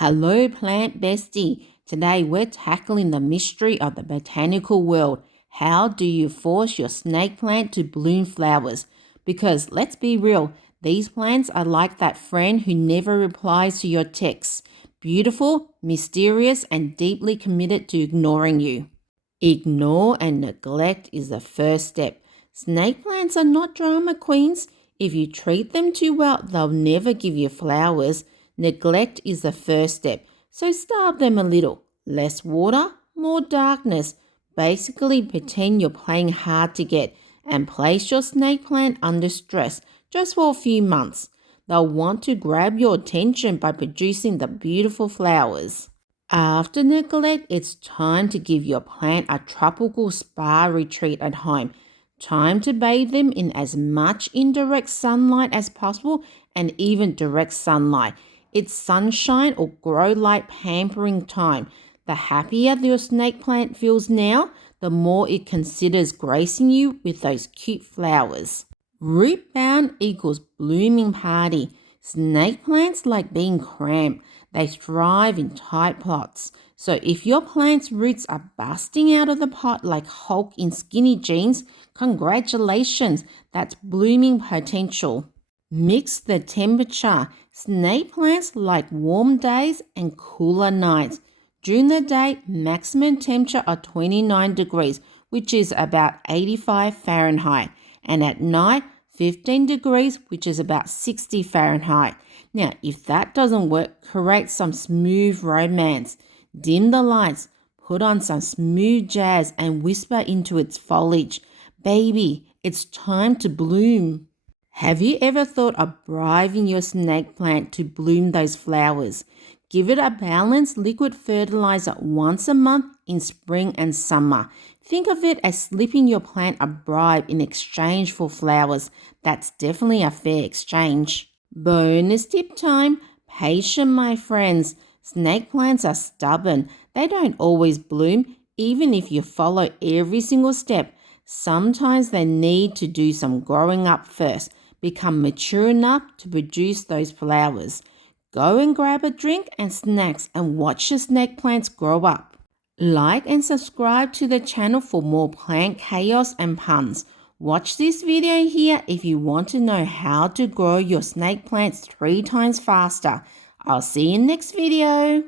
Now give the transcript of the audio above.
Hello, Plant Bestie. Today we're tackling the mystery of the botanical world. How do you force your snake plant to bloom flowers? Because let's be real, these plants are like that friend who never replies to your texts. Beautiful, mysterious, and deeply committed to ignoring you. Ignore and neglect is the first step. Snake plants are not drama queens. If you treat them too well, they'll never give you flowers. Neglect is the first step, so starve them a little. Less water, more darkness. Basically, pretend you're playing hard to get and place your snake plant under stress just for a few months. They'll want to grab your attention by producing the beautiful flowers. After neglect, it's time to give your plant a tropical spa retreat at home. Time to bathe them in as much indirect sunlight as possible and even direct sunlight. It's sunshine or grow light pampering time. The happier your snake plant feels now, the more it considers gracing you with those cute flowers. Root bound equals blooming party. Snake plants like being cramped. They thrive in tight pots. So if your plant's roots are busting out of the pot like Hulk in skinny jeans, congratulations, that's blooming potential. Mix the temperature. Snake plants like warm days and cooler nights. During the day, maximum temperature of 29 degrees, which is about 85 Fahrenheit. And at night, 15 degrees, which is about 60 Fahrenheit. Now, if that doesn't work, create some smooth romance. Dim the lights, put on some smooth jazz and whisper into its foliage. Baby, it's time to bloom. Have you ever thought of bribing your snake plant to bloom those flowers? Give it a balanced liquid fertilizer once a month in spring and summer. Think of it as slipping your plant a bribe in exchange for flowers. That's definitely a fair exchange. Bonus tip time. Patience, my friends. Snake plants are stubborn. They don't always bloom, even if you follow every single step. Sometimes they need to do some growing up first, become mature enough to produce those flowers. Go and grab a drink and snacks and watch your snake plants grow up. Like and subscribe to the channel for more plant chaos and puns. Watch this video here if you want to know how to grow your snake plants 3 times faster. I'll see you in next video.